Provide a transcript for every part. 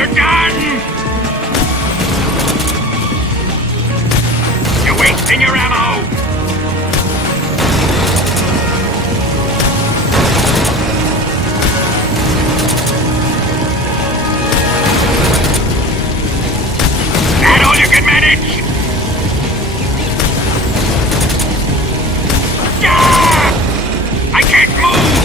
You're done! You're wasting your ammo! That all you can manage? Ah! I can't move!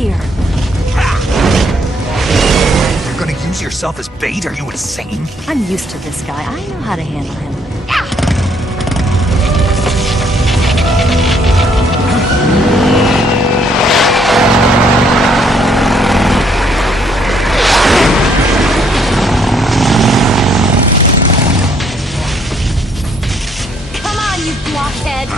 here. You're gonna use yourself as bait? Are you insane? I'm used to this guy. I know how to handle him. Come on, you blockhead!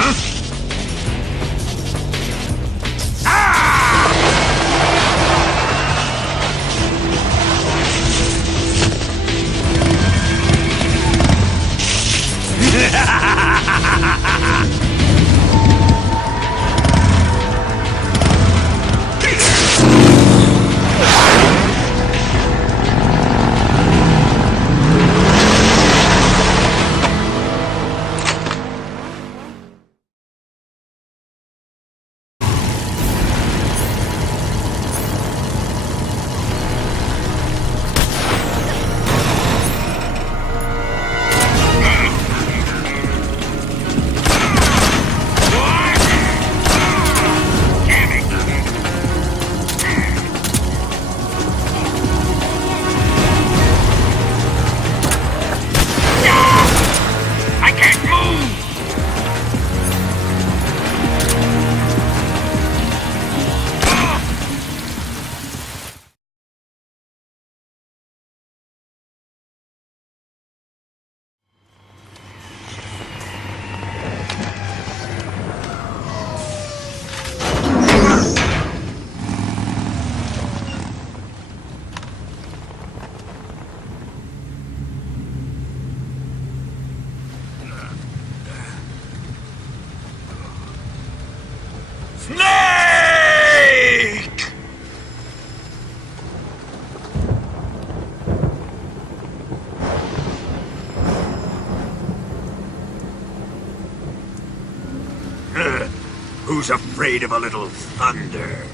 Snake! Who's afraid of a little thunder?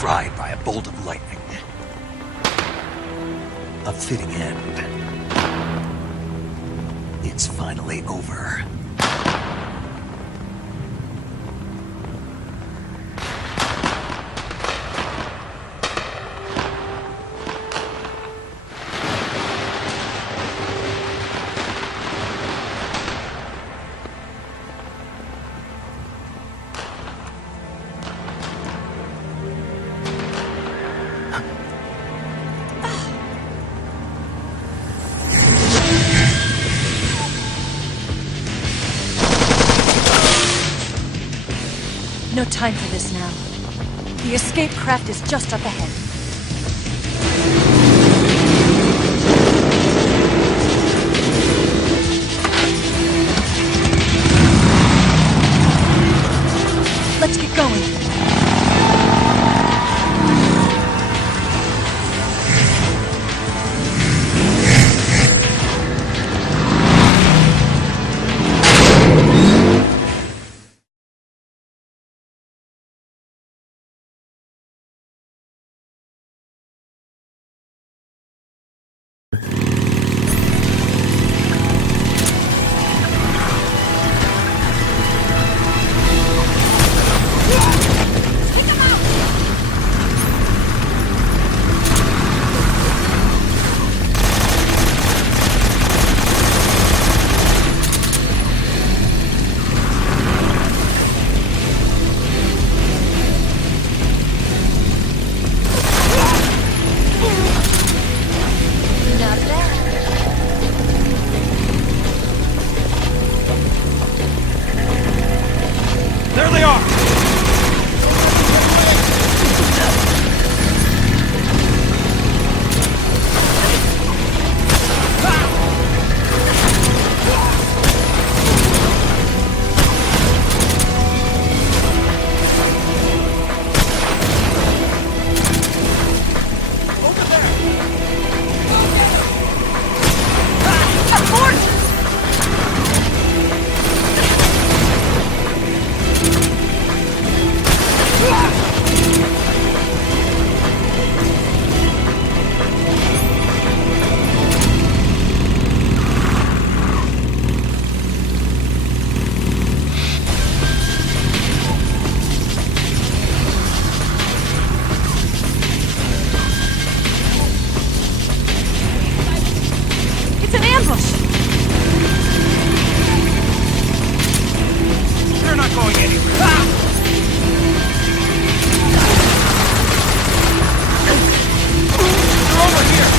Fried by a bolt of lightning. A fitting end. It's finally over. No time for this now. The escape craft is just up ahead. Let's get going. Push. They're not going anywhere. Ah! They're over here!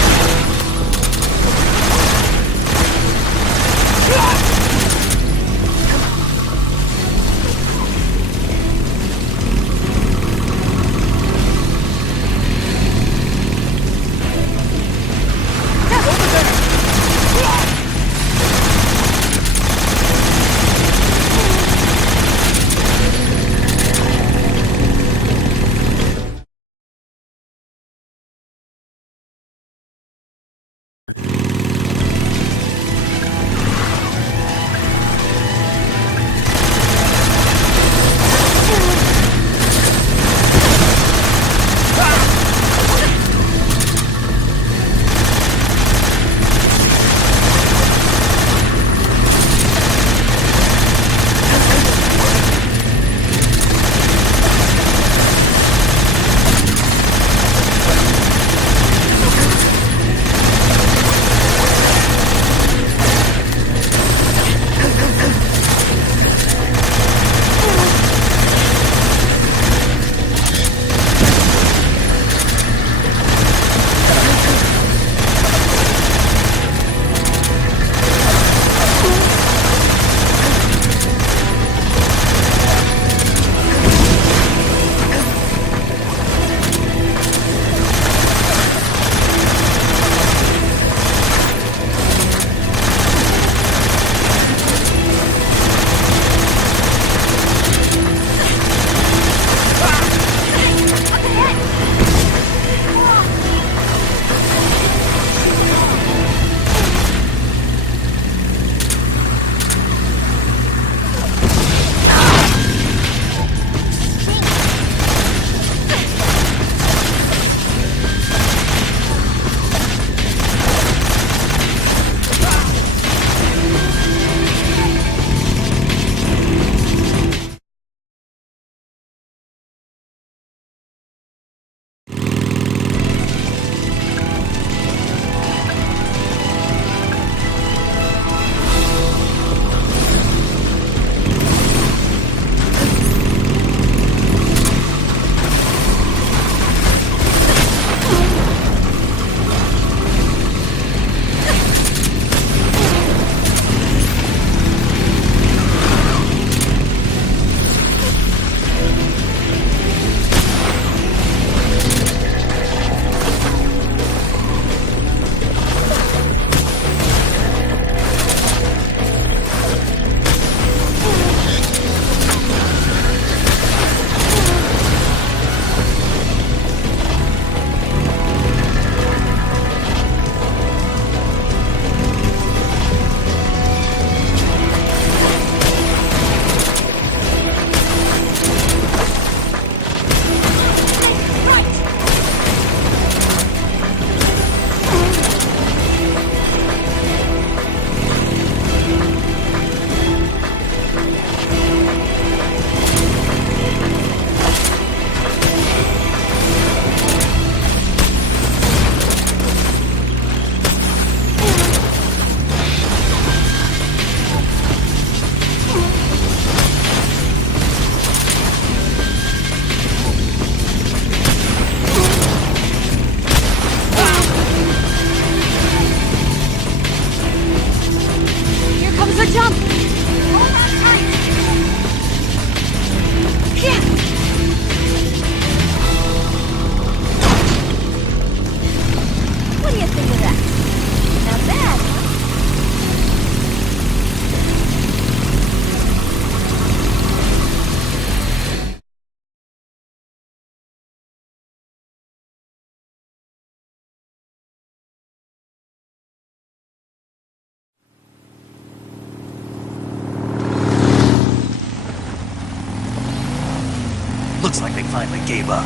Looks like they finally gave up.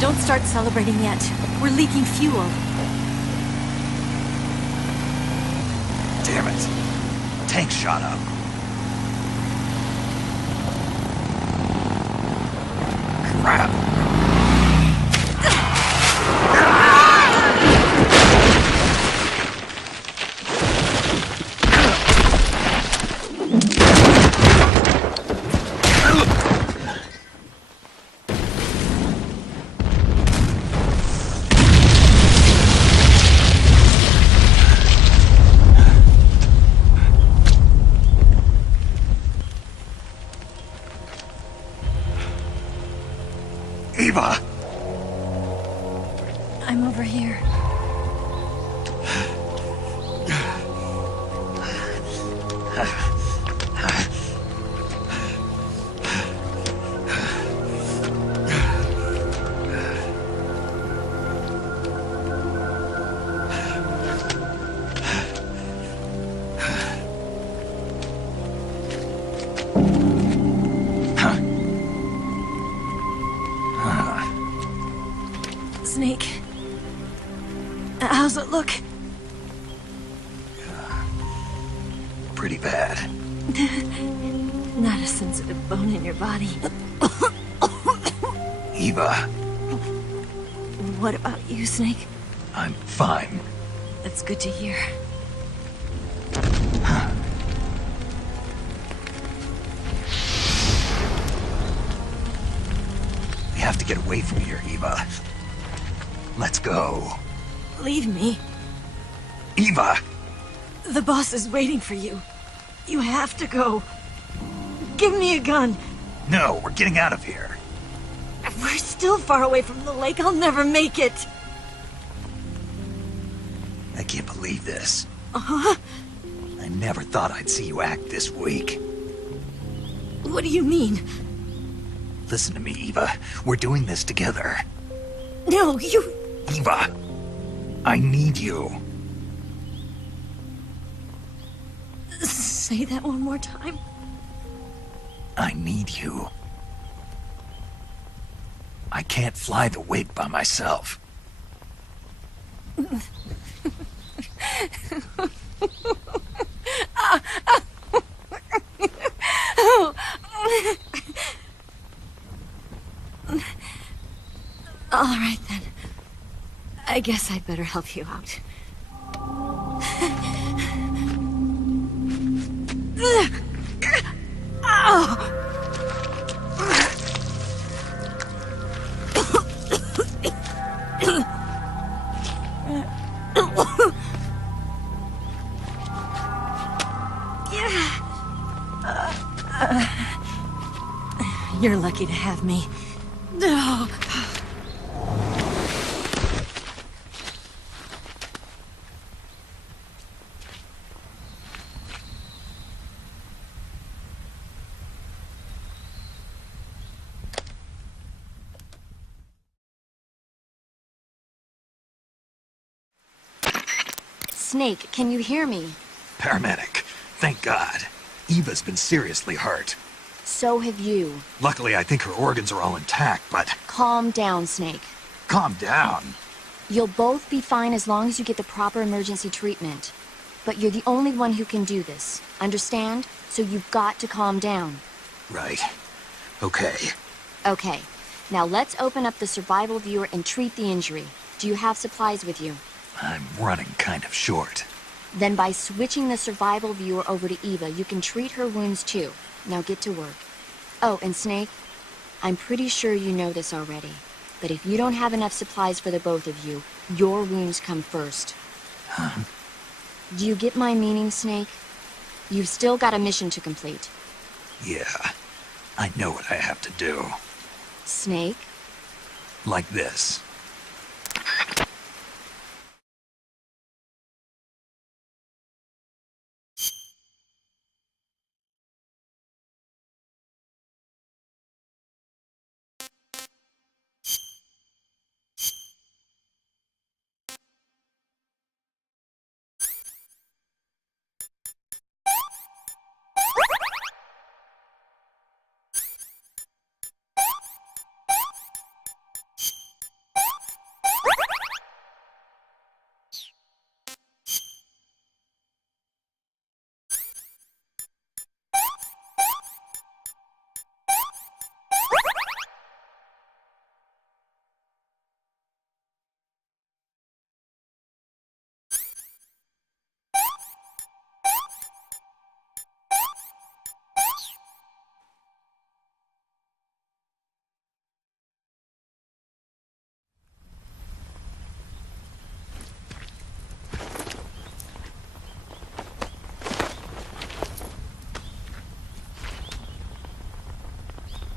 Don't start celebrating yet. We're leaking fuel. Damn it. Tank shot up. Crap. Snake. How's it look? Pretty bad. Not a sensitive bone in your body. Eva, What about you, Snake? I'm fine. That's good to hear. We have to get away from here, Eva. Let's go. Leave me. Eva! The boss is waiting for you. You have to go. Give me a gun. No, we're getting out of here. We're still far away from the lake. I'll never make it. I can't believe this. Uh-huh. I never thought I'd see you act this weak. What do you mean? Listen to me, Eva. We're doing this together. No, you... Eva! I need you. Say that one more time. I need you. I can't fly the wig by myself. All right, then. I guess I'd better help you out. You're lucky to have me. No. Snake, can you hear me? Paramedic. Thank God. Eva's been seriously hurt. So have you. Luckily, I think her organs are all intact, but... Calm down, Snake. Calm down. You'll both be fine as long as you get the proper emergency treatment. But you're the only one who can do this. Understand? So you've got to calm down. Right. Okay. Okay. Now let's open up the survival viewer and treat the injury. Do you have supplies with you? I'm running kind of short. Then by switching the survival viewer over to Eva, you can treat her wounds too. Now get to work. Oh, and Snake, I'm pretty sure you know this already, but if you don't have enough supplies for the both of you, your wounds come first. Huh? Do you get my meaning, Snake? You've still got a mission to complete. Yeah. I know what I have to do. Snake? Like this.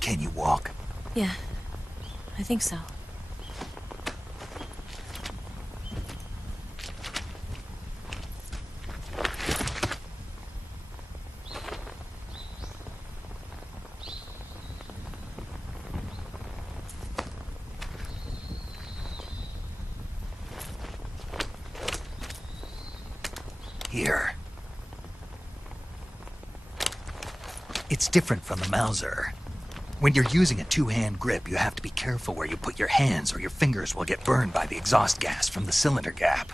Can you walk? Yeah, I think so. It's different from the Mauser. When you're using a two-hand grip, you have to be careful where you put your hands or your fingers will get burned by the exhaust gas from the cylinder gap.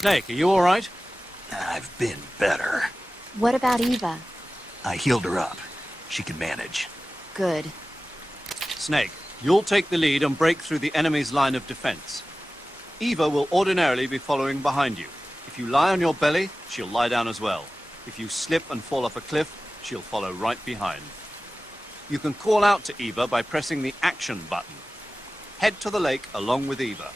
Snake, are you all right? I've been better. What about Eva? I healed her up. She can manage. Good. Snake, you'll take the lead and break through the enemy's line of defense. Eva will ordinarily be following behind you. If you lie on your belly, she'll lie down as well. If you slip and fall off a cliff, she'll follow right behind. You can call out to Eva by pressing the action button. Head to the lake along with Eva.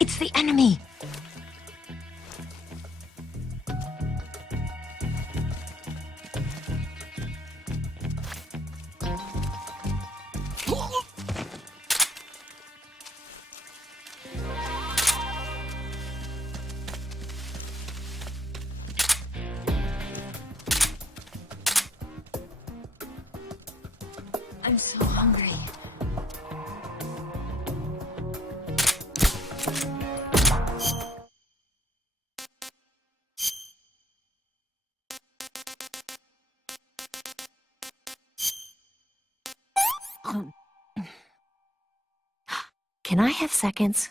It's the enemy! I'm so hungry. Can I have seconds?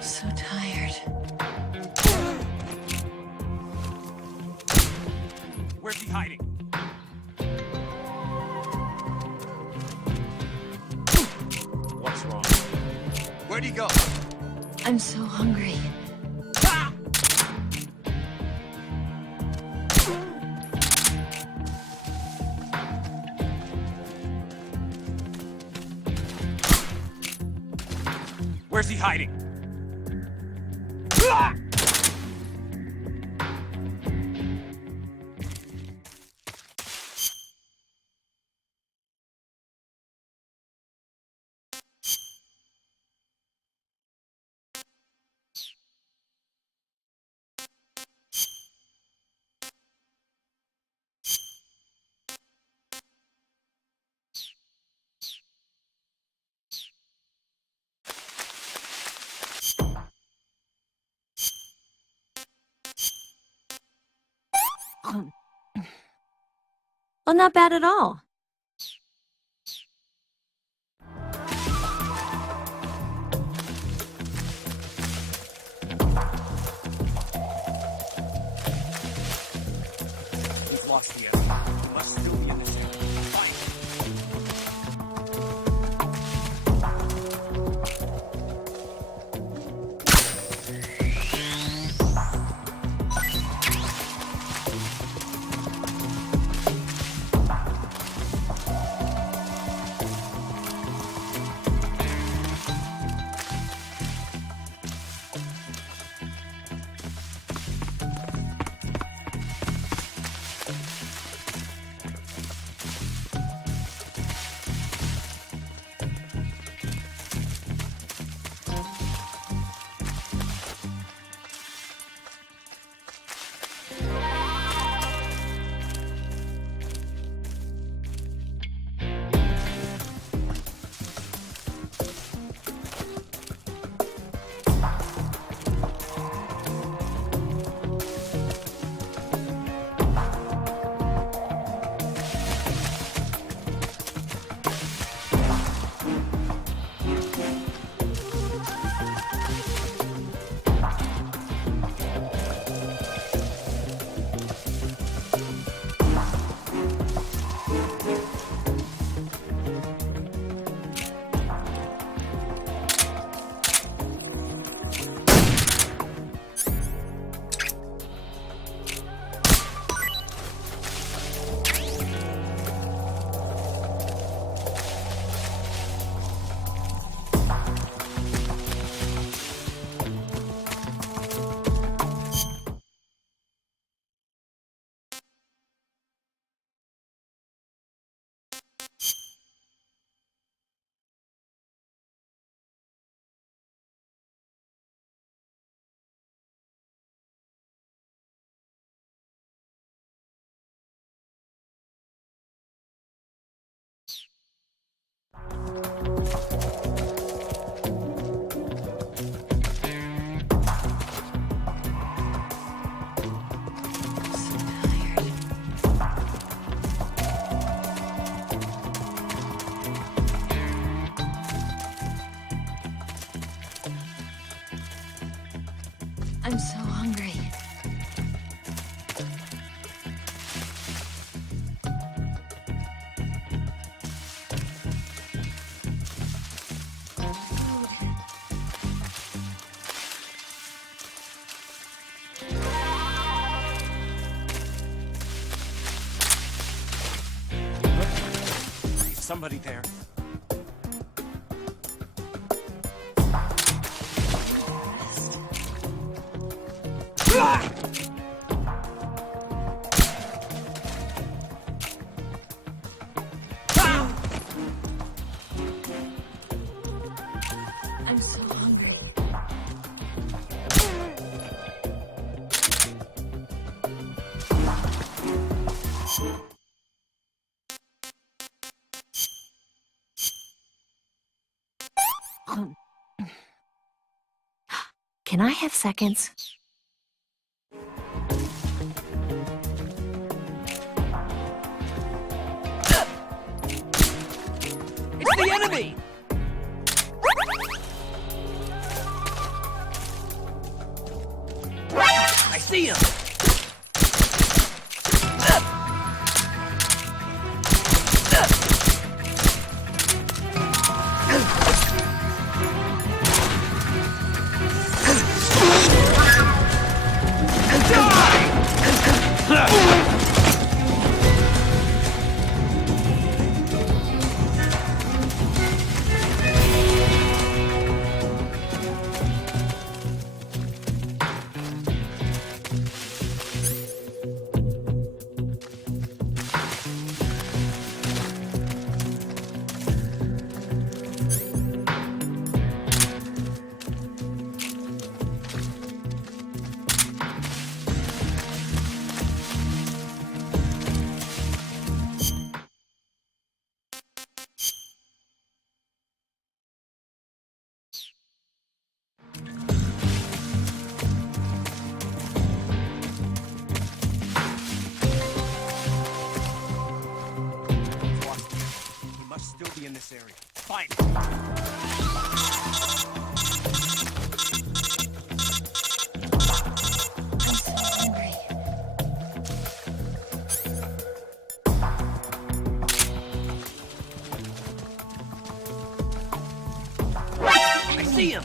So tired. Where's he hiding? What's wrong? Where'd he go? I'm so hungry. Where's he hiding? Well, not bad at all. I'm so hungry. Somebody there. I'm so hungry. Can I have seconds? It's the enemy! I see him! He must still be in this area. Find I'm so hungry. I see him!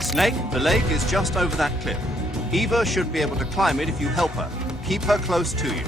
Snake, the lake is just over that cliff. Eva should be able to climb it if you help her. Keep her close to you.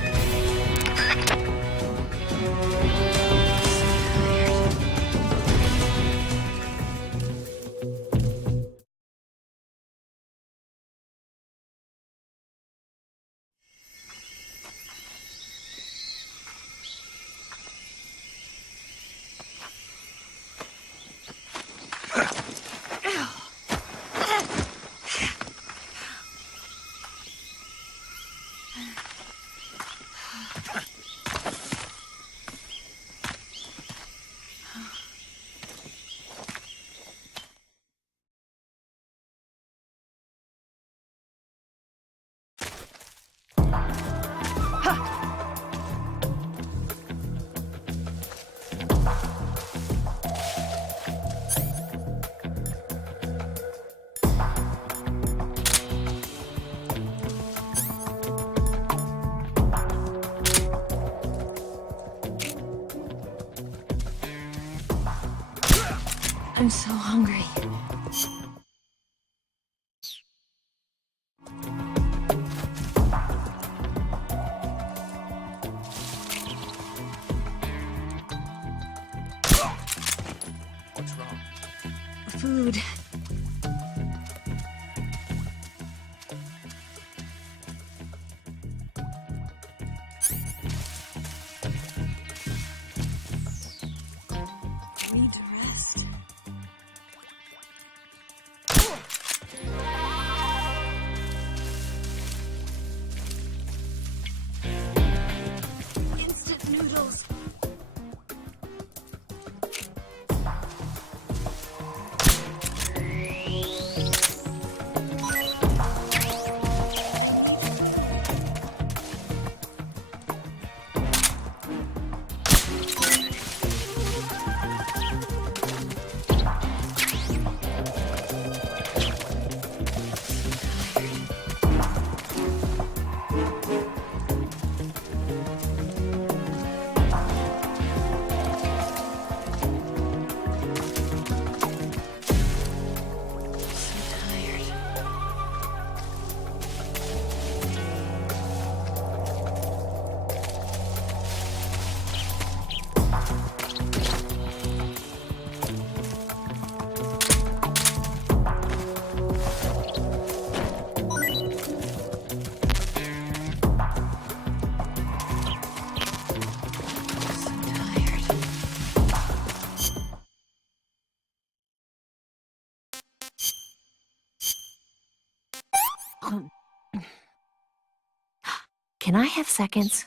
I'm so hungry. What's wrong? Food. Need to rest. Instant noodles. Can I have seconds?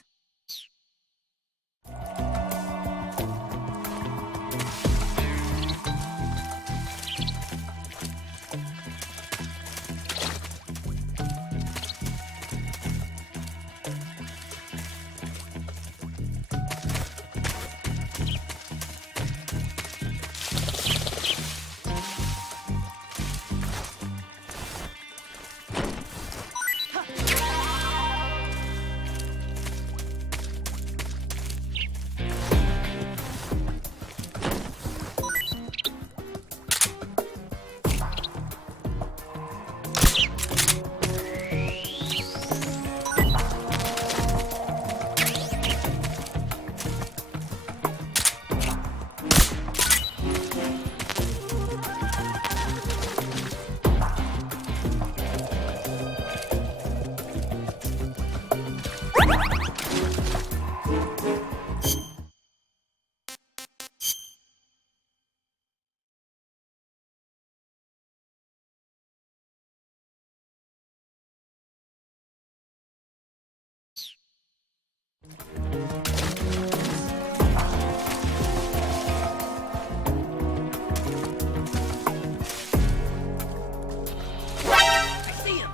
I see him!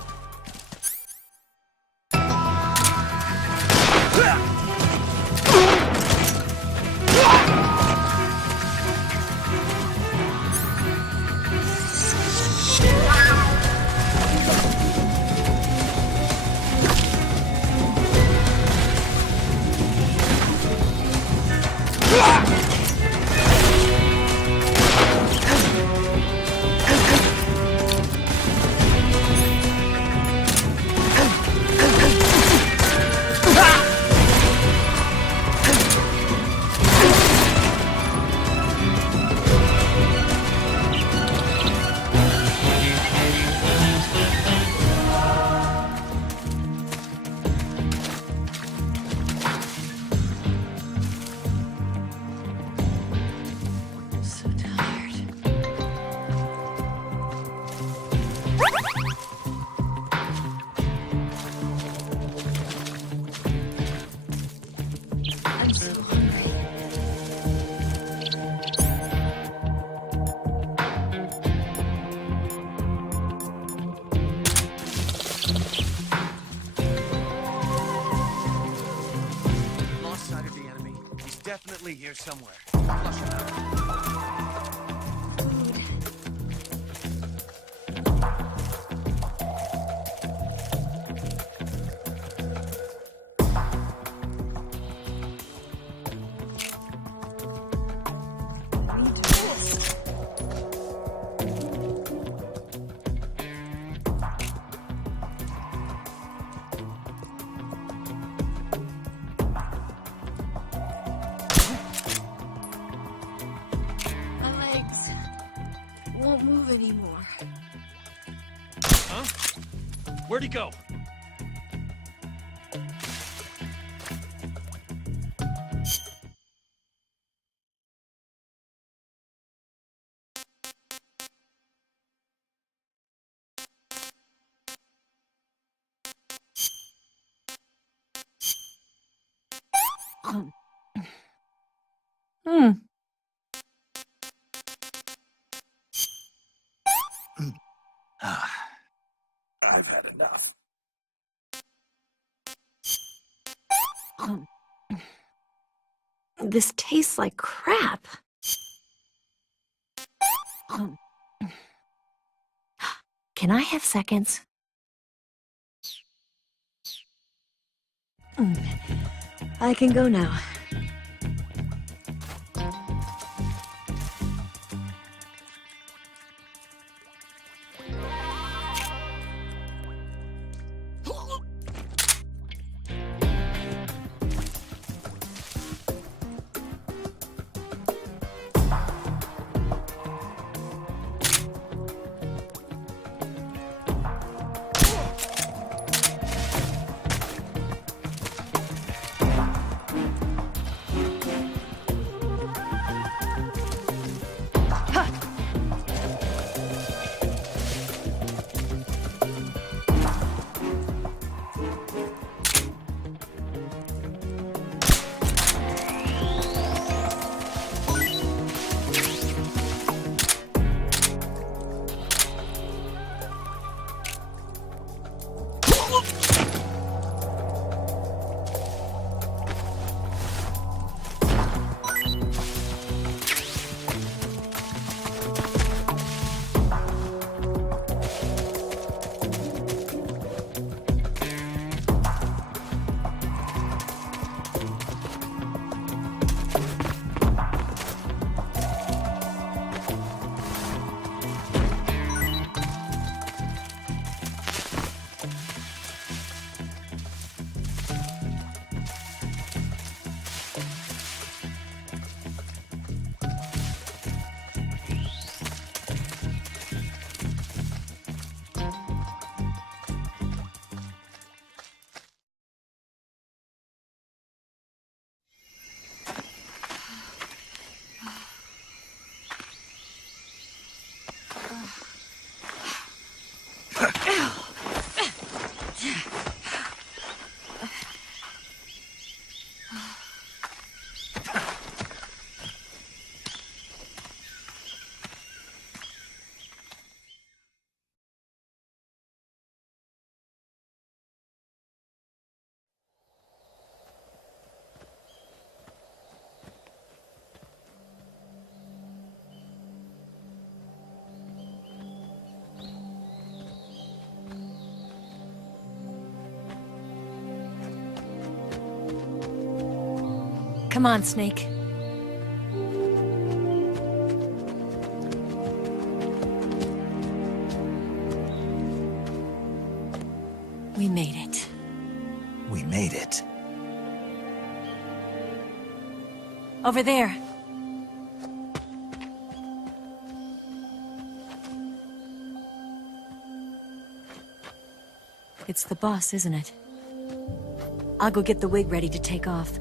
So tired. I'm so hungry. Lost sight of the enemy. He's definitely here somewhere. Flush him out. My legs won't move anymore. Huh? Where'd he go? Hmm. I've had enough. This tastes like crap. Can I have seconds? I can go now. Come on, Snake. We made it. We made it. Over there. It's the boss, isn't it? I'll go get the wig ready to take off.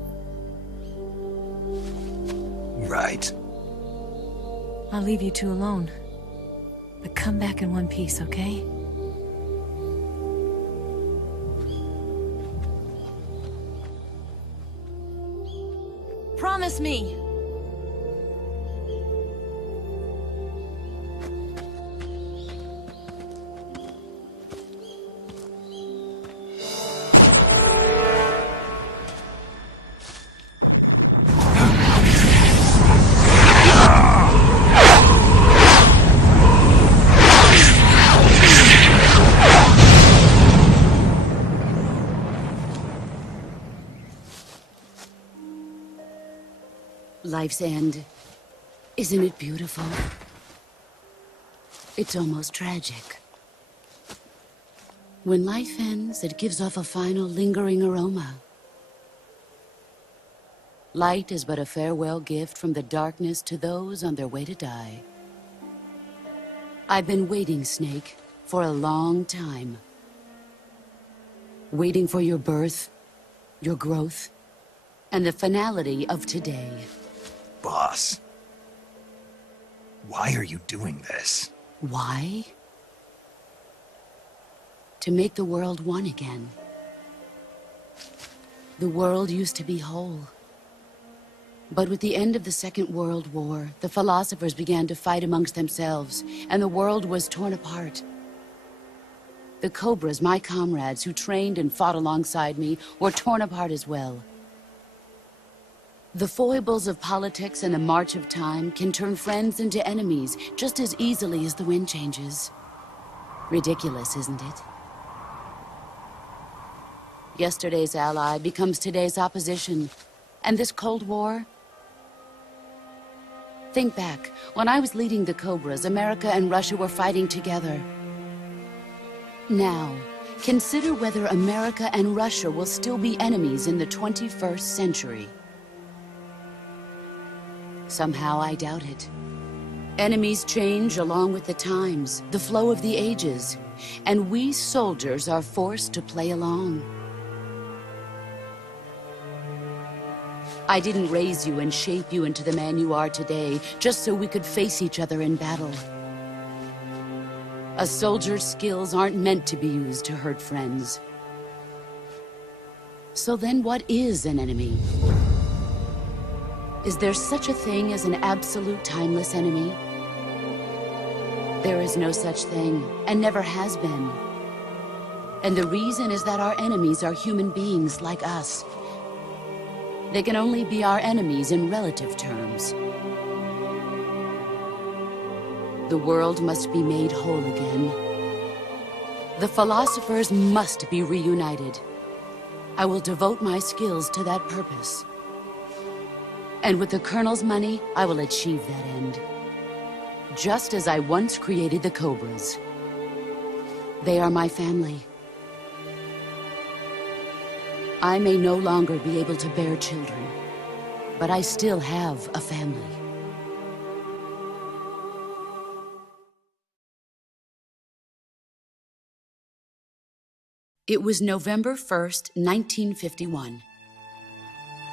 Right. I'll leave you two alone. But come back in one piece, okay? Promise me! Life's end. Isn't it beautiful? It's almost tragic. When life ends, it gives off a final lingering aroma. Light is but a farewell gift from the darkness to those on their way to die. I've been waiting, Snake, for a long time. Waiting for your birth, your growth, and the finality of today. Boss. Why are you doing this? Why? To make the world one again. The world used to be whole. But with the end of the Second World War, the philosophers began to fight amongst themselves, and the world was torn apart. The Cobras, my comrades who trained and fought alongside me, were torn apart as well. The foibles of politics and the march of time can turn friends into enemies just as easily as the wind changes. Ridiculous, isn't it? Yesterday's ally becomes today's opposition. And this Cold War? Think back. When I was leading the Cobras, America and Russia were fighting together. Now, consider whether America and Russia will still be enemies in the 21st century. Somehow I doubt it. Enemies change along with the times, the flow of the ages, and we soldiers are forced to play along. I didn't raise you and shape you into the man you are today just so we could face each other in battle. A soldier's skills aren't meant to be used to hurt friends. So then what is an enemy? Is there such a thing as an absolute timeless enemy? There is no such thing, and never has been. And the reason is that our enemies are human beings like us. They can only be our enemies in relative terms. The world must be made whole again. The philosophers must be reunited. I will devote my skills to that purpose. And with the Colonel's money, I will achieve that end. Just as I once created the Cobras. They are my family. I may no longer be able to bear children, but I still have a family. It was November 1st, 1951.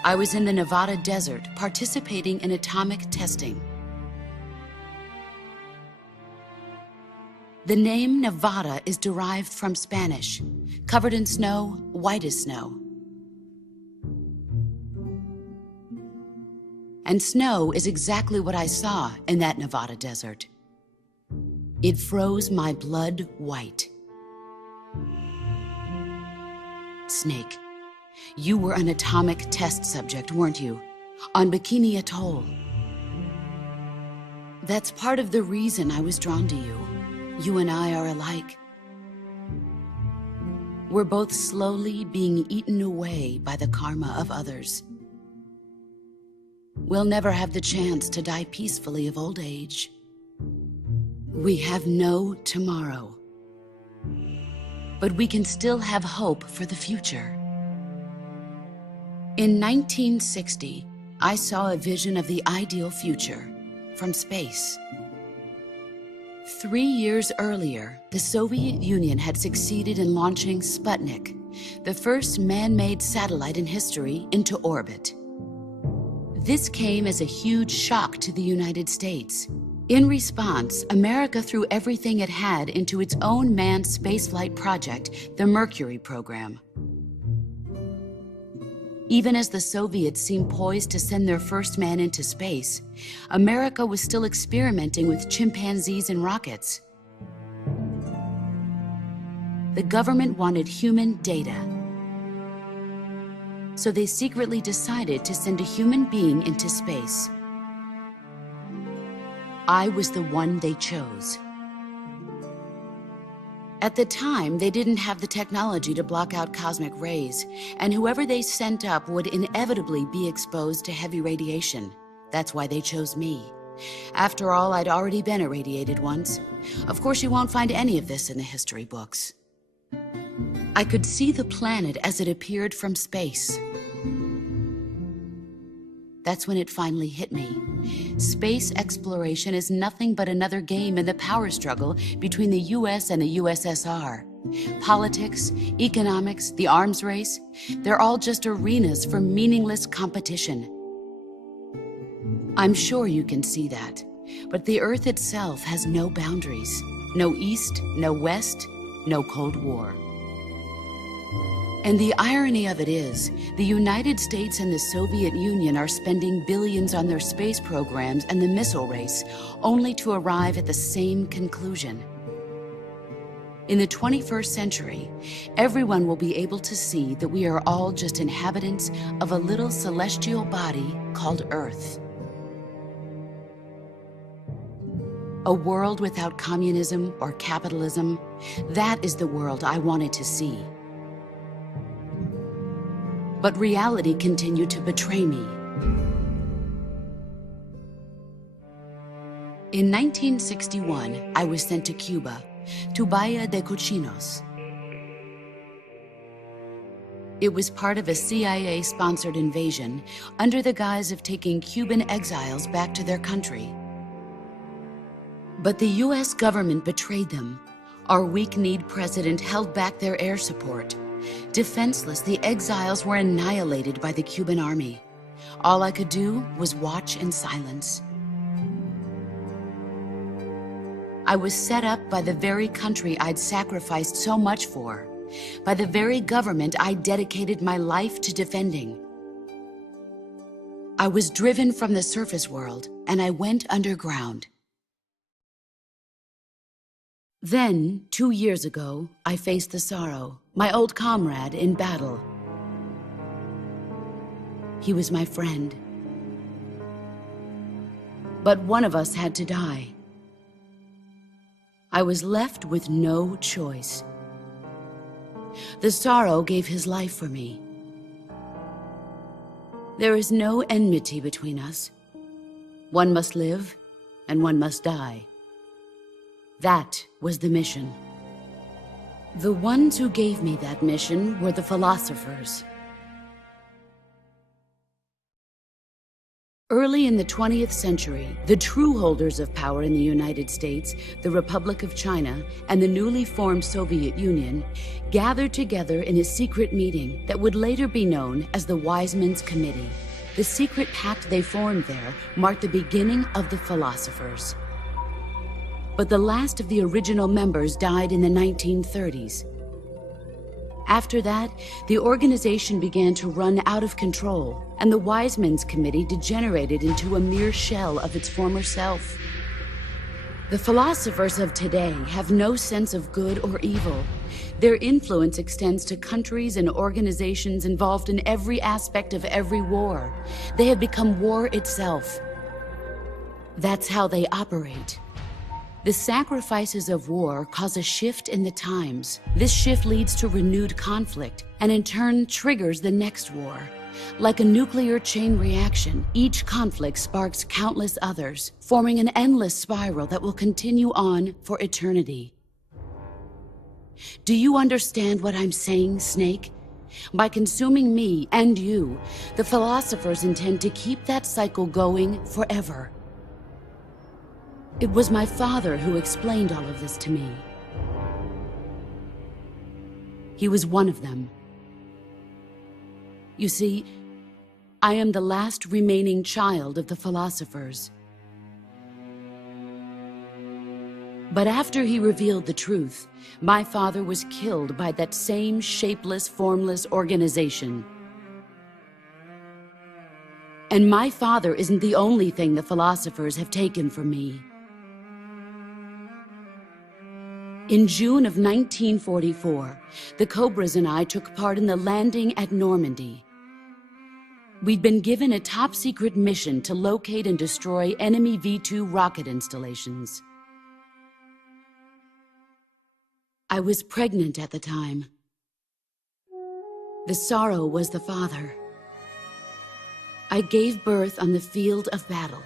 I was in the Nevada desert participating in atomic testing. The name Nevada is derived from Spanish, covered in snow, white as snow. And snow is exactly what I saw in that Nevada desert. It froze my blood white. Snake, you were an atomic test subject, weren't you? On Bikini Atoll. That's part of the reason I was drawn to you. You and I are alike. We're both slowly being eaten away by the karma of others. we'll never have the chance to die peacefully of old age. We have no tomorrow. But we can still have hope for the future. In 1960, I saw a vision of the ideal future from space. 3 years earlier, the Soviet Union had succeeded in launching Sputnik, the first man-made satellite in history, into orbit. This came as a huge shock to the United States. In response, America threw everything it had into its own manned spaceflight project, the Mercury program. Even as the Soviets seemed poised to send their first man into space, America was still experimenting with chimpanzees and rockets. The government wanted human data, so they secretly decided to send a human being into space. I was the one they chose. At the time, they didn't have the technology to block out cosmic rays, and whoever they sent up would inevitably be exposed to heavy radiation. That's why they chose me. After all, I'd already been irradiated once. Of course, you won't find any of this in the history books. I could see the planet as it appeared from space. That's when it finally hit me. Space exploration is nothing but another game in the power struggle between the US and the USSR. Politics, economics, the arms race, they're all just arenas for meaningless competition. I'm sure you can see that, but the Earth itself has no boundaries. No East, no West, no Cold War. And the irony of it is, the United States and the Soviet Union are spending billions on their space programs and the missile race, only to arrive at the same conclusion. In the 21st century, everyone will be able to see that we are all just inhabitants of a little celestial body called Earth. A world without communism or capitalism, that is the world I wanted to see. But reality continued to betray me. In 1961, I was sent to Cuba, to Bahia de Cochinos. It was part of a CIA-sponsored invasion under the guise of taking Cuban exiles back to their country. But the US government betrayed them. Our weak-kneed president held back their air support. Defenseless, the exiles were annihilated by the Cuban army. All I could do was watch in silence. I was set up by the very country I'd sacrificed so much for, by the very government I dedicated my life to defending. I was driven from the surface world, and I went underground. Then, 2 years ago, I faced the Sorrow, my old comrade in battle. He was my friend. But one of us had to die. I was left with no choice. The Sorrow gave his life for me. There is no enmity between us. One must live, and one must die. That was the mission. The ones who gave me that mission were the philosophers. Early in the 20th century, the true holders of power in the United States, the Republic of China, and the newly formed Soviet Union gathered together in a secret meeting that would later be known as the Wiseman's Committee. The secret pact they formed there marked the beginning of the philosophers. But the last of the original members died in the 1930s. After that, the organization began to run out of control, and the Wiseman's Committee degenerated into a mere shell of its former self. The philosophers of today have no sense of good or evil. Their influence extends to countries and organizations involved in every aspect of every war. They have become war itself. That's how they operate. The sacrifices of war cause a shift in the times. This shift leads to renewed conflict, and in turn triggers the next war. Like a nuclear chain reaction, each conflict sparks countless others, forming an endless spiral that will continue on for eternity. Do you understand what I'm saying, Snake? By consuming me and you, the philosophers intend to keep that cycle going forever. It was my father who explained all of this to me. He was one of them. You see, I am the last remaining child of the philosophers. But after he revealed the truth, my father was killed by that same shapeless, formless organization. And my father isn't the only thing the philosophers have taken from me. In June of 1944, the Cobras and I took part in the landing at Normandy. We'd been given a top-secret mission to locate and destroy enemy V-2 rocket installations. I was pregnant at the time. The sorrow was the father. I gave birth on the field of battle.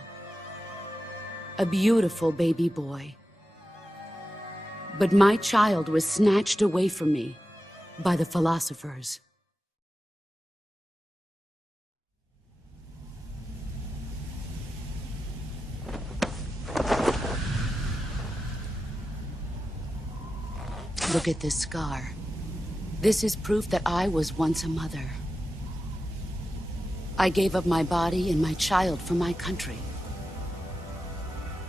A beautiful baby boy. But my child was snatched away from me by the philosophers. Look at this scar. This is proof that I was once a mother. I gave up my body and my child for my country.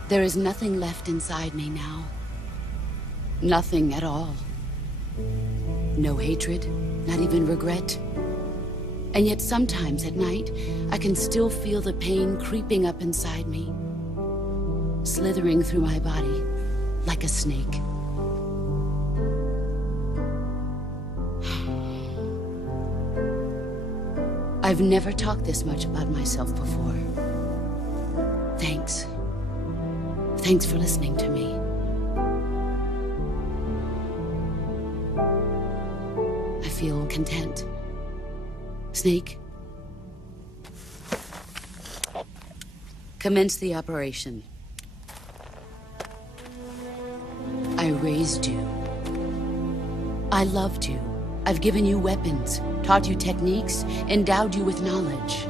There is nothing left inside me now. Nothing at all. No hatred, not even regret. And yet sometimes at night, I can still feel the pain creeping up inside me, slithering through my body like a snake. I've never talked this much about myself before. Thanks. Thanks for listening to me. I feel content. Snake, commence the operation. I raised you. I loved you. I've given you weapons, taught you techniques, endowed you with knowledge.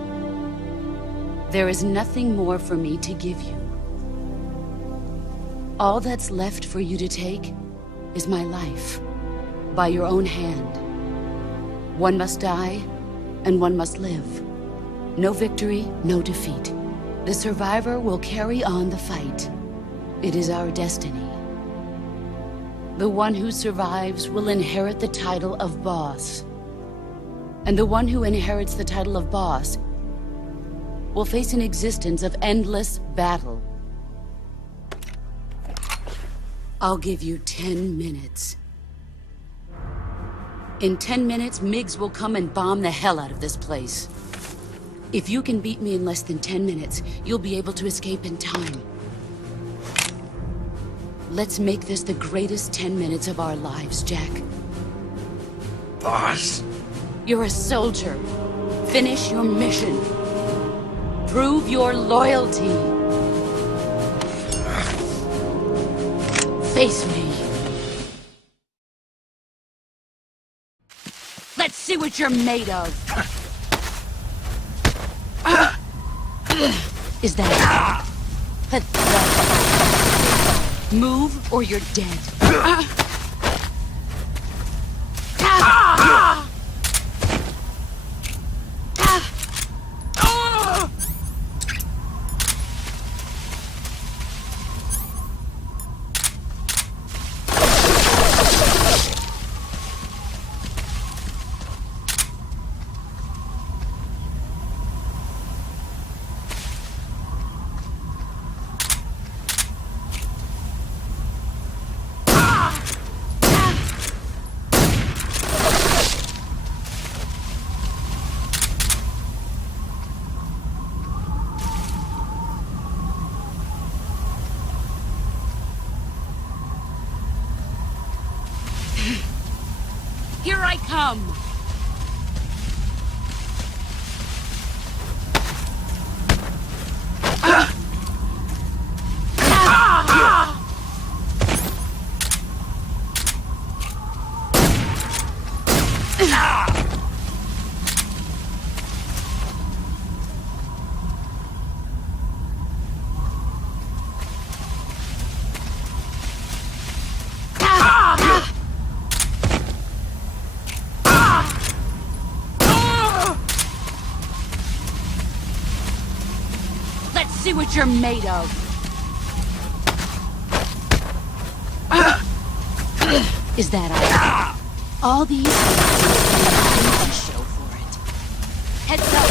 There is nothing more for me to give you. All that's left for you to take is my life, by your own hand. One must die, and one must live. No victory, no defeat. The survivor will carry on the fight. It is our destiny. The one who survives will inherit the title of boss. And the one who inherits the title of boss will face an existence of endless battle. I'll give you 10 minutes. In 10 minutes, MiGs will come and bomb the hell out of this place. If you can beat me in less than 10 minutes, you'll be able to escape in time. Let's make this the greatest 10 minutes of our lives, Jack. Boss? You're a soldier. Finish your mission. Prove your loyalty. Face me. Let's see what you're made of. Is that pathetic? Move or you're dead. Here I come! see what you're made of. Is that all these things to show for it? Heads up!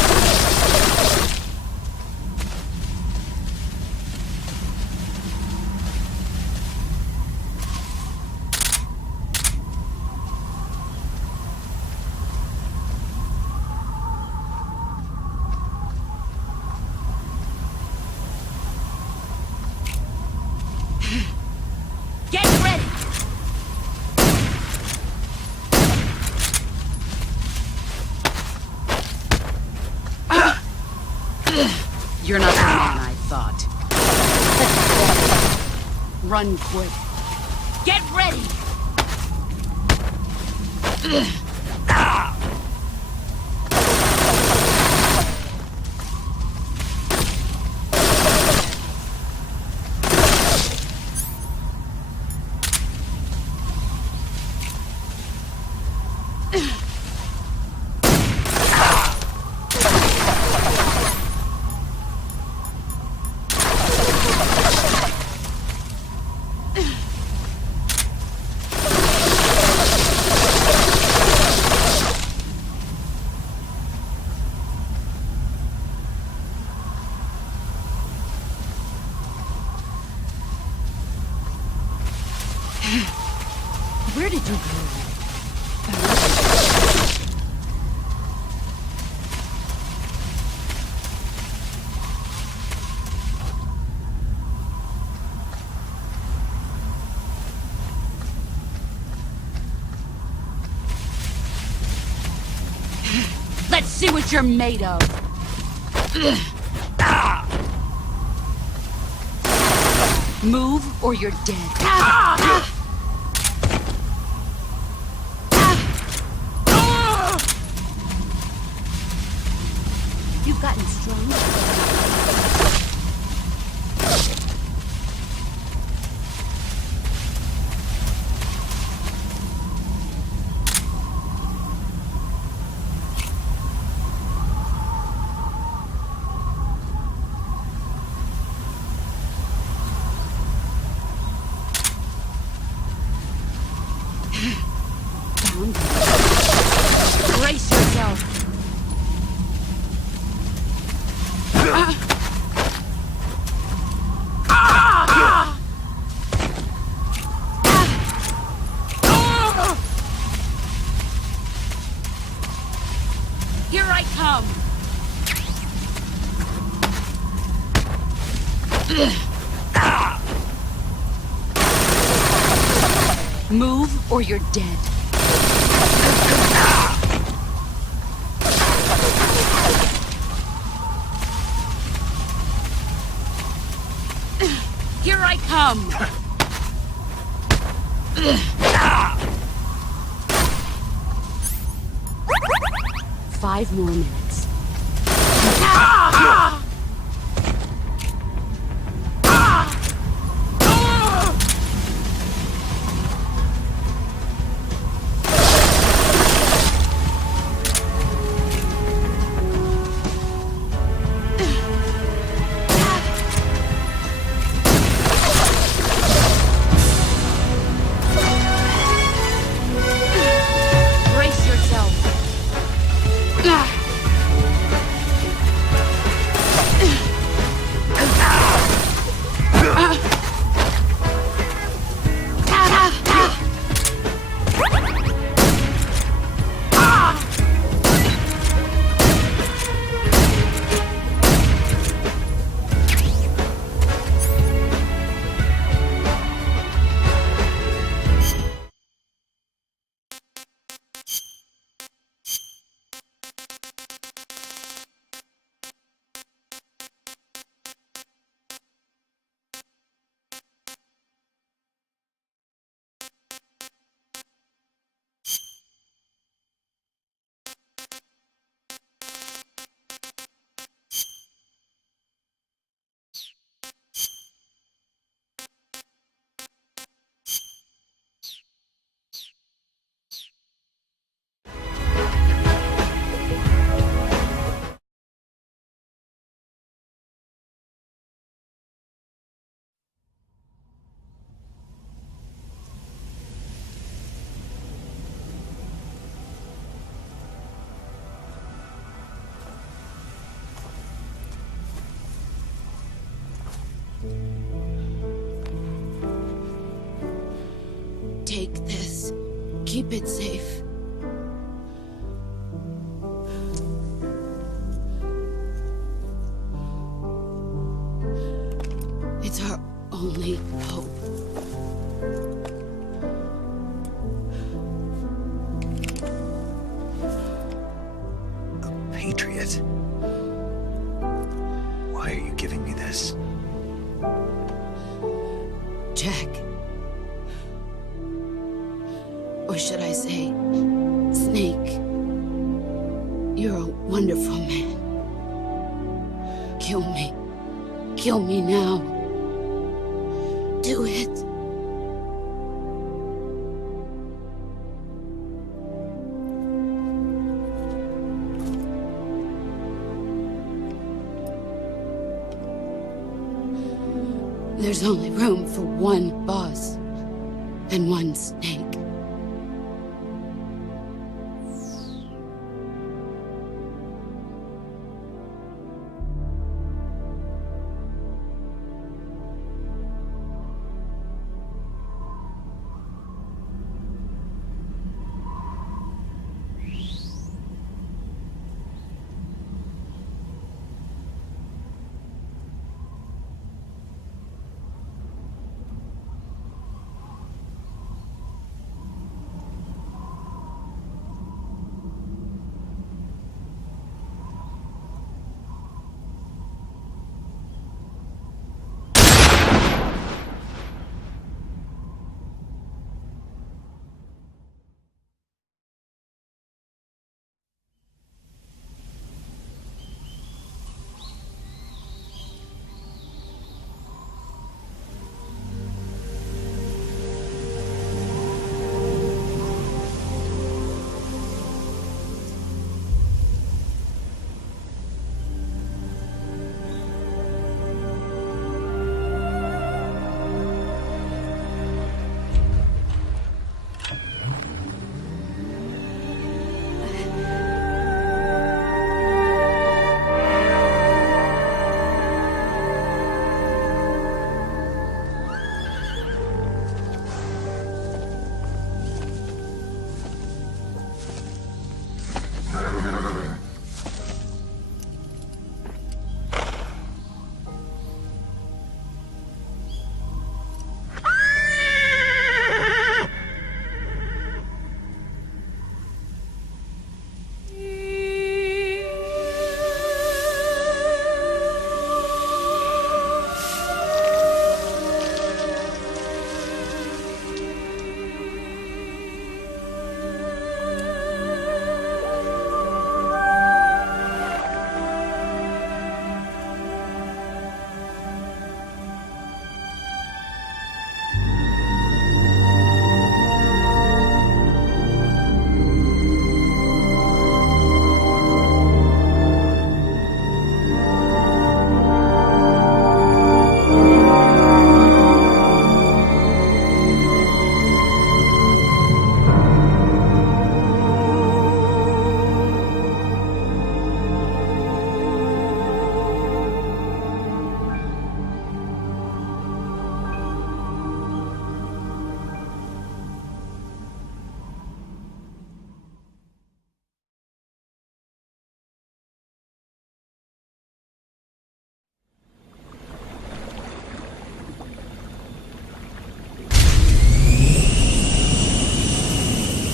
Get ready! You're not the man I thought. Run quick. Get ready! Where did you go? Let's see what you're made of. Move or you're dead. You've gotten stronger. Brace yourself. Here I come. Move or you're dead. Here I come! 5 more minutes. Brace yourself. Take this. Keep it safe. It's our only hope. A patriot? Why are you giving me this? Jack. Or should I say, Snake. You're a wonderful man. Kill me. Kill me now. Do it. There's only room for one boss and one snake.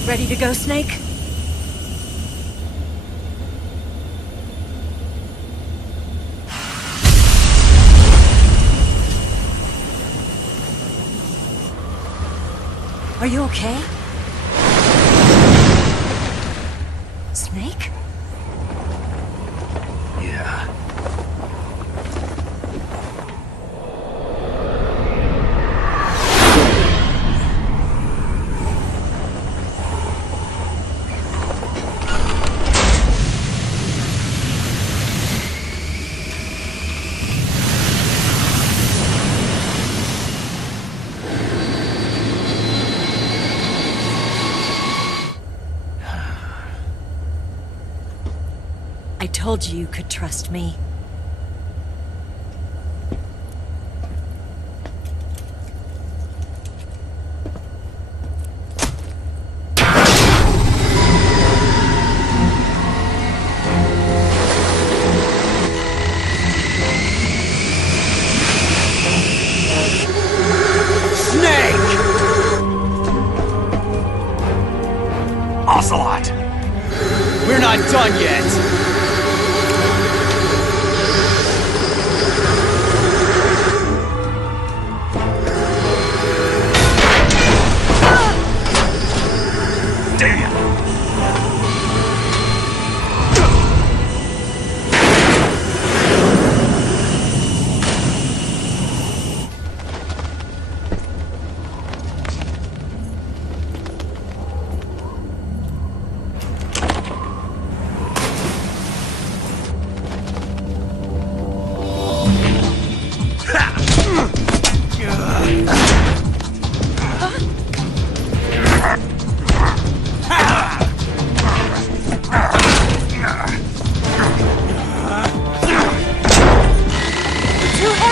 Ready to go, Snake? Are you okay? Snake? Yeah. I told you you could trust me.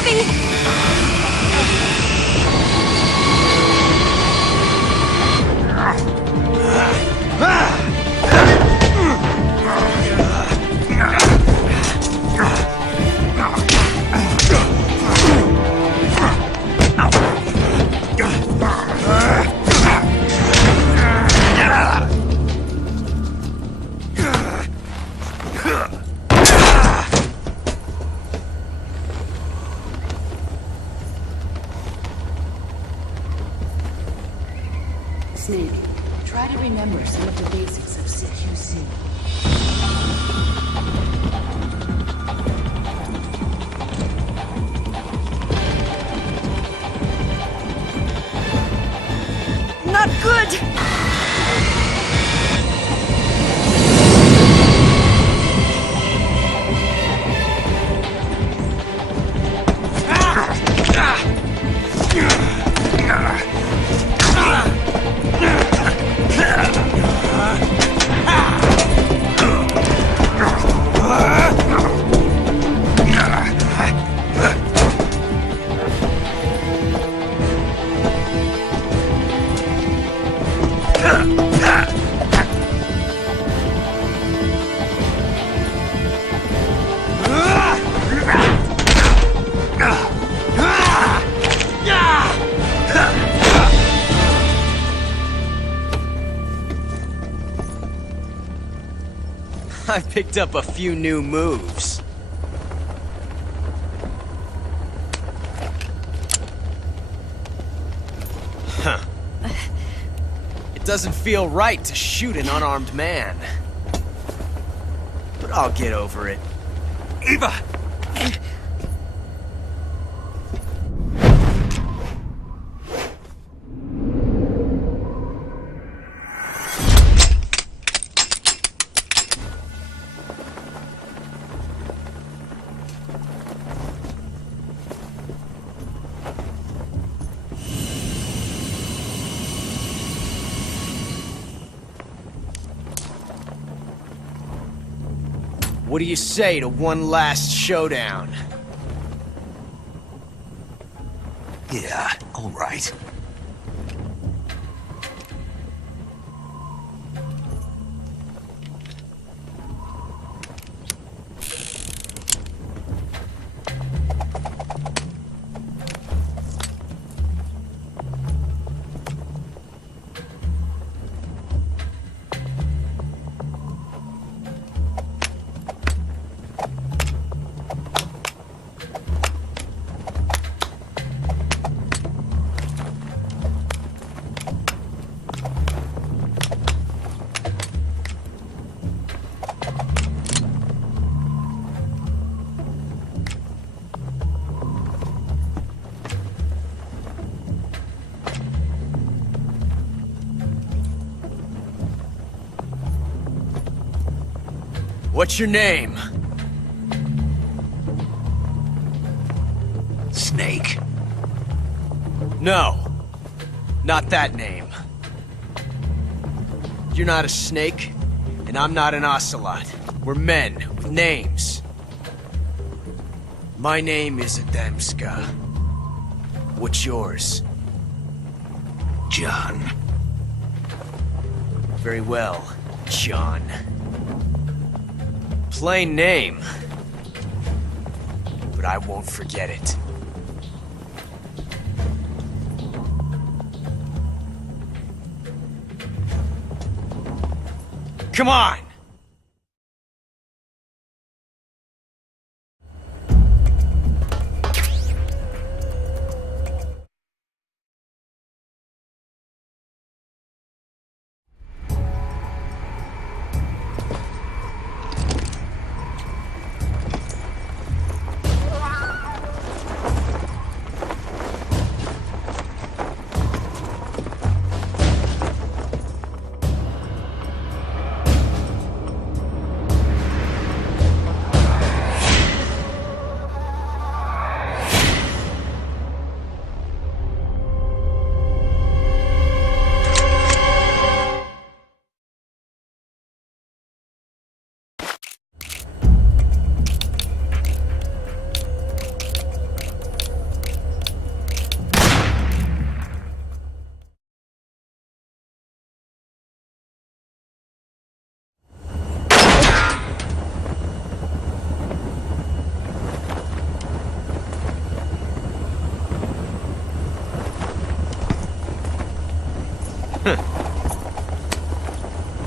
heavy! Snake, try to remember some of the basics of CQC. Not good! I picked up a few new moves. Huh. It doesn't feel right to shoot an unarmed man. But I'll get over it. Eva! What do you say to one last showdown? Yeah, all right. What's your name? Snake. No. Not that name. You're not a snake, and I'm not an ocelot. We're men with names. My name is Adamska. What's yours? John. Very well, John. Plain name. But I won't forget it. Come on!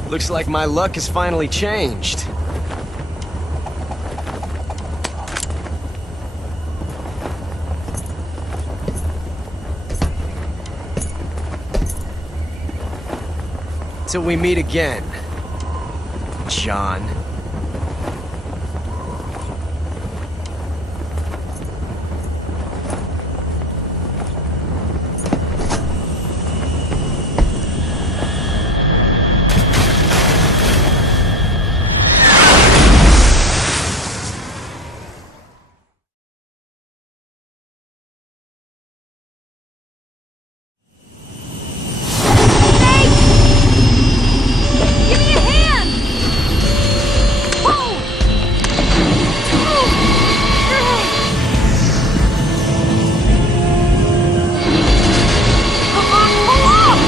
Looks like my luck has finally changed. Till we meet again, John. Give me a hand! Whoa! Come on, pull up!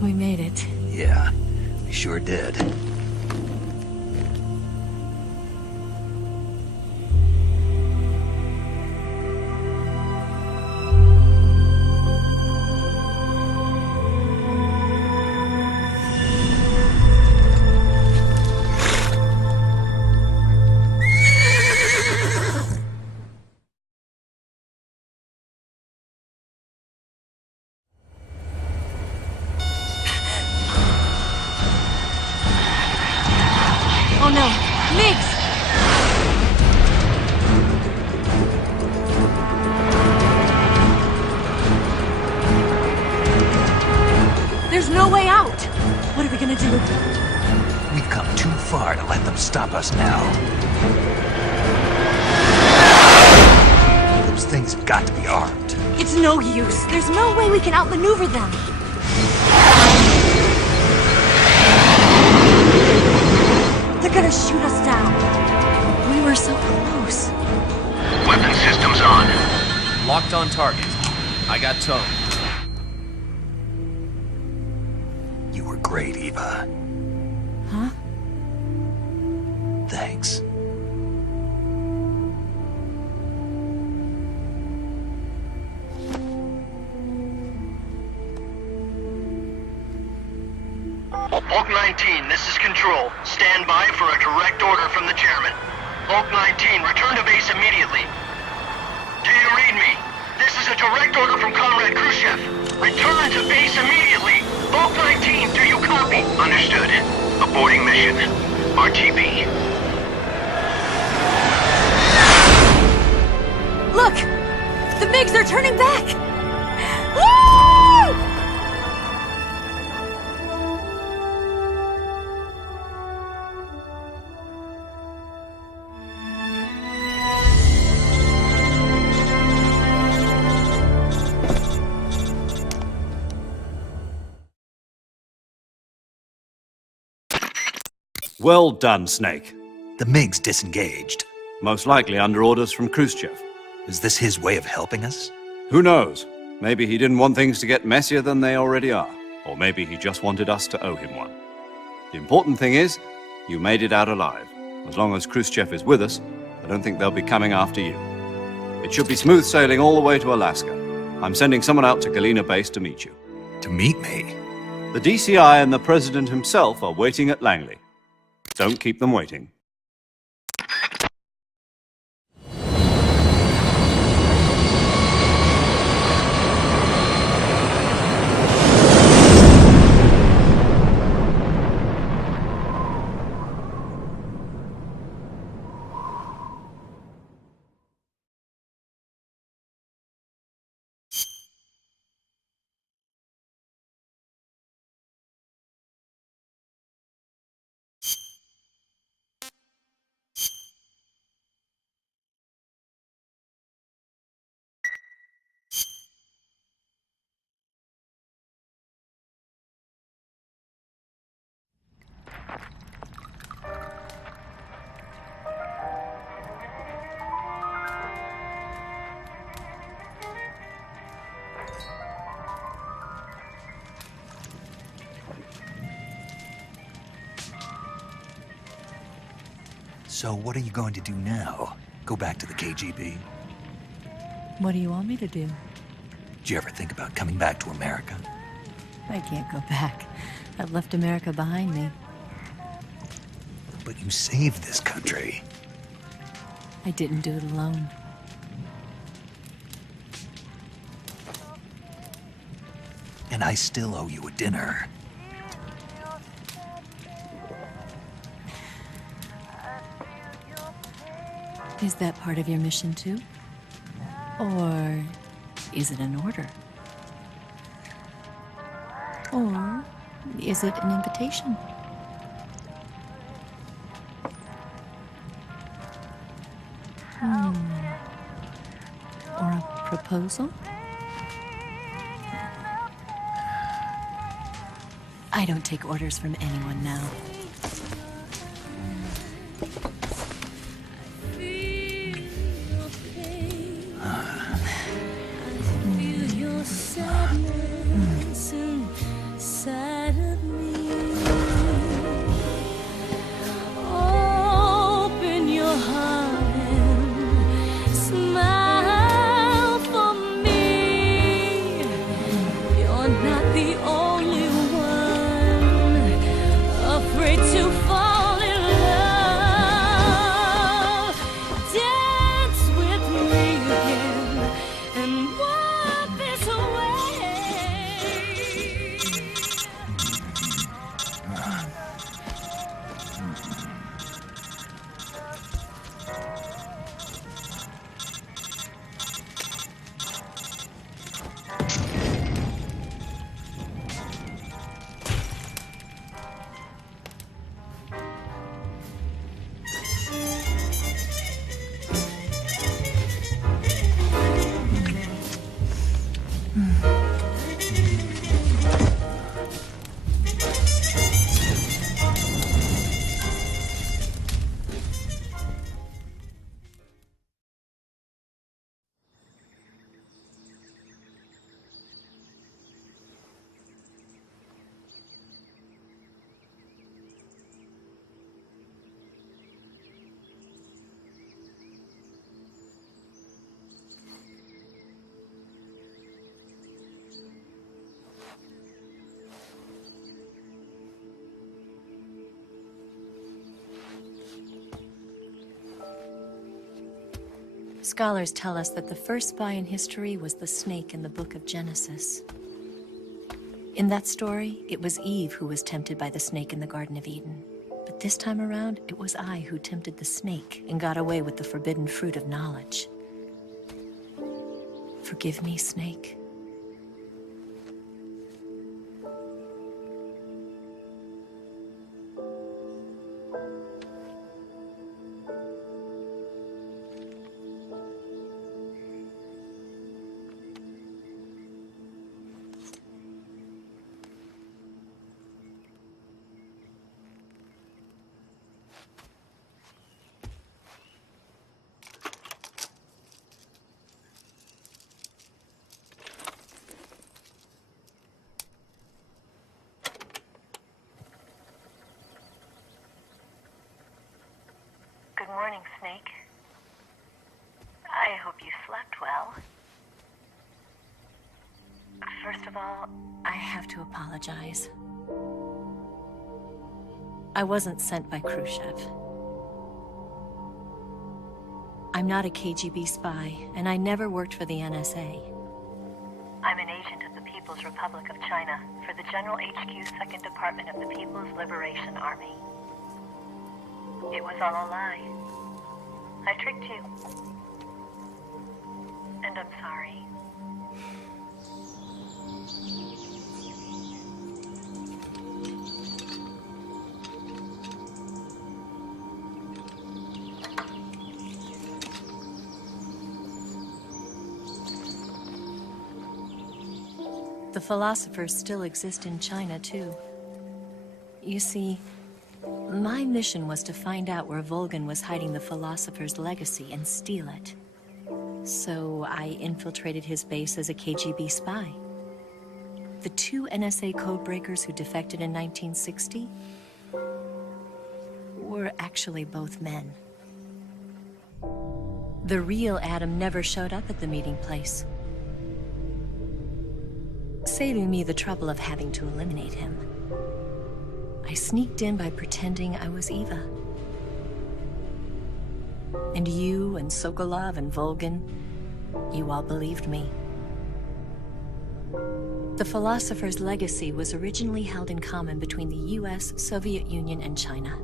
We made it. Yeah, we sure did. Oh no, Migs! There's no way out! What are we gonna do? We've come too far to let them stop us now. Those things have got to be armed. It's no use. There's no way we can outmaneuver them. They're gonna shoot us down. We were so close. Weapon systems on. Locked on target. I got towed. You were great, Eva. Huh? Thanks. Hulk 19, this is Control. Stand by for a direct order from the chairman. Hulk 19, return to base immediately. Do you read me? This is a direct order from Comrade Khrushchev. Return to base immediately. Hulk 19, do you copy? Understood. Aborting mission. RTB. Look! The MiGs are turning back! Woo! Well done, Snake. The MiGs disengaged. Most likely under orders from Khrushchev. Is this his way of helping us? Who knows? Maybe he didn't want things to get messier than they already are. Or maybe he just wanted us to owe him one. The important thing is, you made it out alive. As long as Khrushchev is with us, I don't think they'll be coming after you. It should be smooth sailing all the way to Alaska. I'm sending someone out to Galena Base to meet you. To meet me? The DCI and the President himself are waiting at Langley. Don't keep them waiting. So what are you going to do now? Go back to the KGB? What do you want me to do? Did you ever think about coming back to America? I can't go back. I've left America behind me. But you saved this country. I didn't do it alone. And I still owe you a dinner. Is that part of your mission too? Or is it an order? Or is it an invitation? Or a proposal? I don't take orders from anyone now. Scholars tell us that the first spy in history was the snake in the book of Genesis. In that story, it was Eve who was tempted by the snake in the Garden of Eden. But this time around, it was I who tempted the snake and got away with the forbidden fruit of knowledge. Forgive me, Snake. Good morning, Snake. I hope you slept well. First of all, I have to apologize. I wasn't sent by Khrushchev. I'm not a KGB spy, and I never worked for the NSA. I'm an agent of the People's Republic of China for the General HQ 2nd Department of the People's Liberation Army. It was all a lie. I tricked you. And I'm sorry. The philosophers still exist in China, too. You see, my mission was to find out where Volgin was hiding the philosopher's legacy and steal it. So I infiltrated his base as a KGB spy. The 2 NSA codebreakers who defected in 1960? were actually both men. The real Adam never showed up at the meeting place, saving me the trouble of having to eliminate him. I sneaked in by pretending I was Eva. And you and Sokolov and Volgin, you all believed me. The Philosopher's legacy was originally held in common between the US, Soviet Union, and China.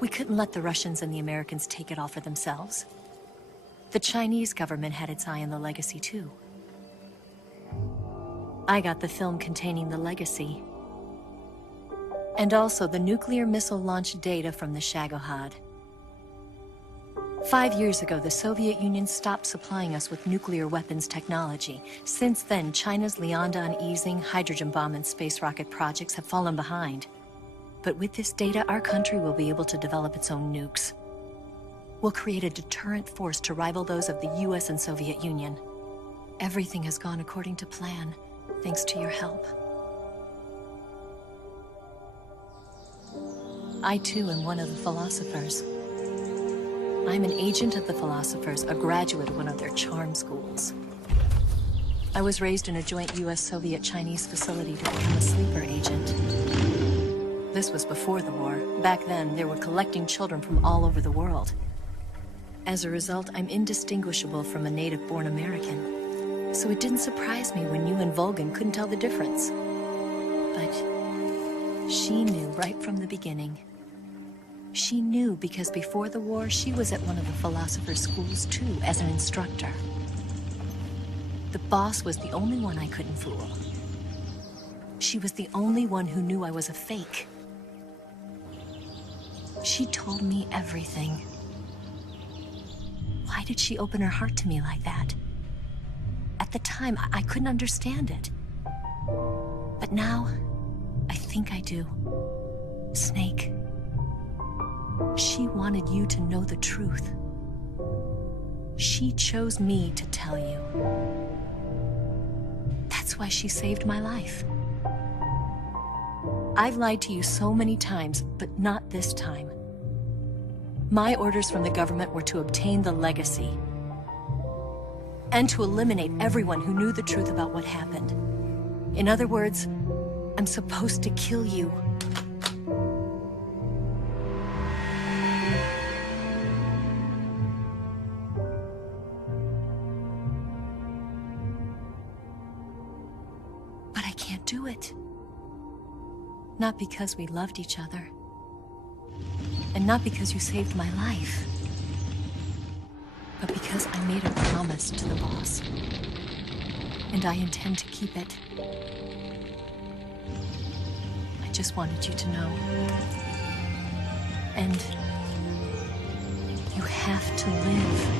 We couldn't let the Russians and the Americans take it all for themselves. The Chinese government had its eye on the legacy too. I got the film containing the legacy, and also the nuclear missile launch data from the Shagohod. 5 years ago, the Soviet Union stopped supplying us with nuclear weapons technology. Since then, China's Liaodong easing, hydrogen bomb, and space rocket projects have fallen behind. But with this data, our country will be able to develop its own nukes. We'll create a deterrent force to rival those of the US and Soviet Union. Everything has gone according to plan, thanks to your help. I too am one of the Philosophers. I'm an agent of the Philosophers, a graduate of one of their charm schools. I was raised in a joint US-Soviet-Chinese facility to become a sleeper agent. This was before the war. Back then, they were collecting children from all over the world. As a result, I'm indistinguishable from a native-born American. So it didn't surprise me when you and Volgin couldn't tell the difference. But she knew right from the beginning. She knew because before the war, she was at one of the Philosopher's schools too, as an instructor. The boss was the only one I couldn't fool. She was the only one who knew I was a fake. She told me everything. Why did she open her heart to me like that? At the time, I couldn't understand it. But now, I think I do. Snake. She wanted you to know the truth. She chose me to tell you. That's why she saved my life. I've lied to you so many times, but not this time. My orders from the government were to obtain the legacy and to eliminate everyone who knew the truth about what happened. In other words, I'm supposed to kill you. But I can't do it. Not because we loved each other. And not because you saved my life. But because I made a promise to the boss. And I intend to keep it. I just wanted you to know. And you have to live.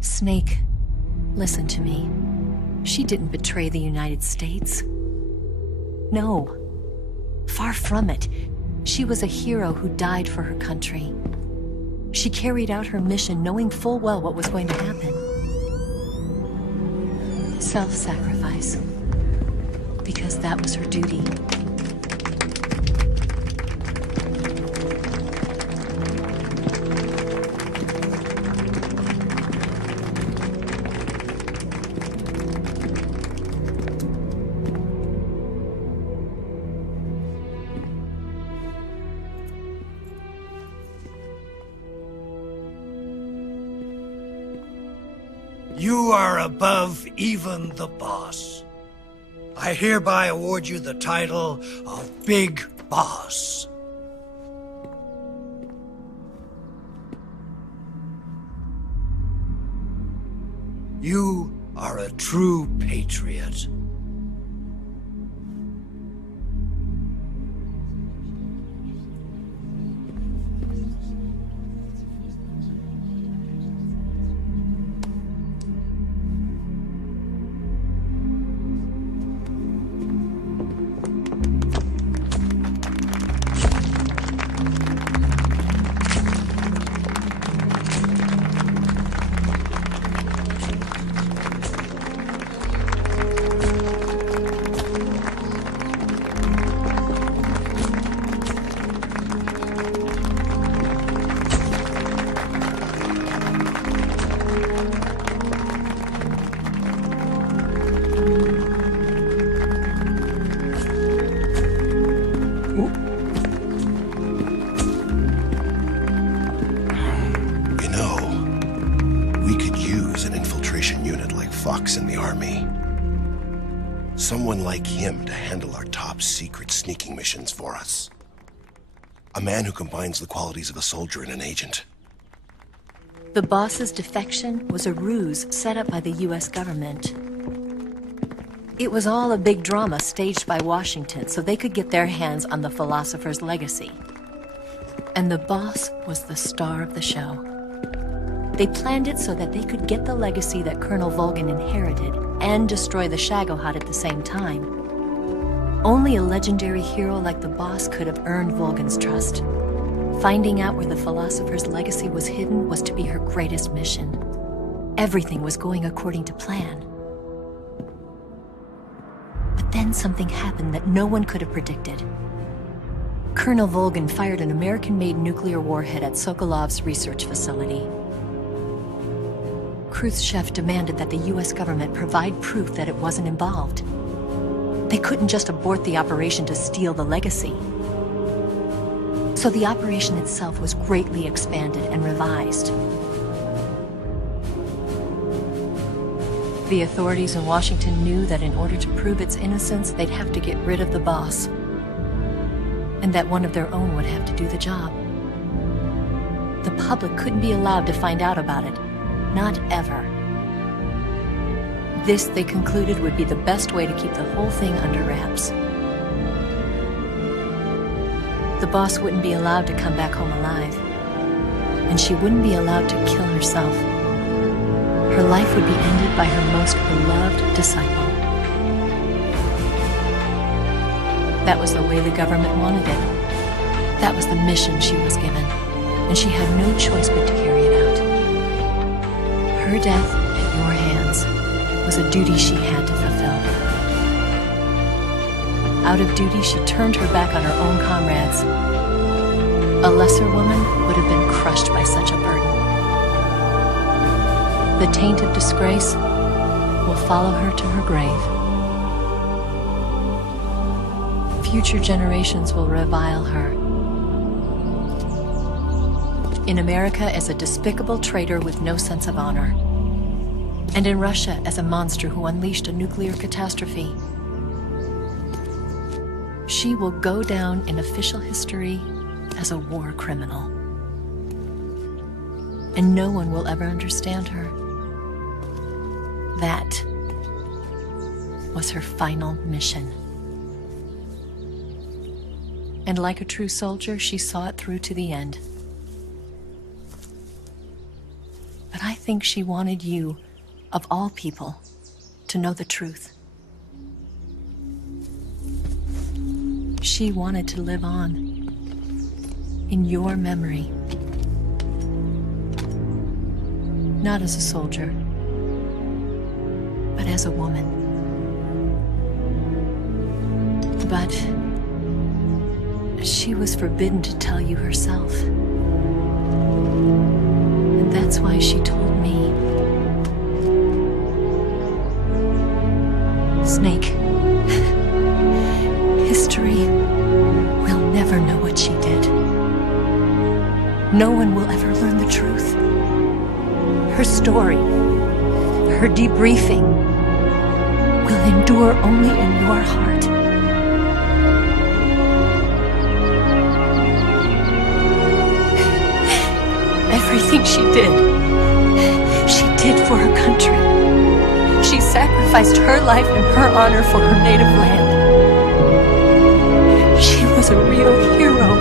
Snake, listen to me. She didn't betray the United States. No. Far from it. She was a hero who died for her country. She carried out her mission knowing full well what was going to happen. Self-sacrifice. Because that was her duty. You are above even the boss. I hereby award you the title of Big Boss. You are a true patriot. Fox in the army. Someone like him to handle our top secret sneaking missions for us. A man who combines the qualities of a soldier and an agent. The boss's defection was a ruse set up by the US government. It was all a big drama staged by Washington so they could get their hands on the philosopher's legacy. And the boss was the star of the show. They planned it so that they could get the legacy that Colonel Volgin inherited and destroy the Shagohod at the same time. Only a legendary hero like the boss could have earned Volgin's trust. Finding out where the philosopher's legacy was hidden was to be her greatest mission. Everything was going according to plan. But then something happened that no one could have predicted. Colonel Volgin fired an American-made nuclear warhead at Sokolov's research facility. Khrushchev demanded that the US government provide proof that it wasn't involved. They couldn't just abort the operation to steal the legacy. So the operation itself was greatly expanded and revised. The authorities in Washington knew that in order to prove its innocence, they'd have to get rid of the boss, and that one of their own would have to do the job. The public couldn't be allowed to find out about it. Not ever. This, they concluded, would be the best way to keep the whole thing under wraps. The boss wouldn't be allowed to come back home alive, and she wouldn't be allowed to kill herself. Her life would be ended by her most beloved disciple. That was the way the government wanted it. That was the mission she was given, and she had no choice but to carry it out. Her death at your hands was a duty she had to fulfill. Out of duty, she turned her back on her own comrades. A lesser woman would have been crushed by such a burden. The taint of disgrace will follow her to her grave. Future generations will revile her. In America as a despicable traitor with no sense of honor. And in Russia as a monster who unleashed a nuclear catastrophe. She will go down in official history as a war criminal. And no one will ever understand her. That was her final mission. And like a true soldier, she saw it through to the end. But I think she wanted you, of all people, to know the truth. She wanted to live on in your memory. Not as a soldier, but as a woman. But she was forbidden to tell you herself. And that's why she told me. Snake, history will never know what she did. No one will ever learn the truth. Her story, her debriefing, will endure only in your heart. Everything she did for her country. She sacrificed her life and her honor for her native land. She was a real hero.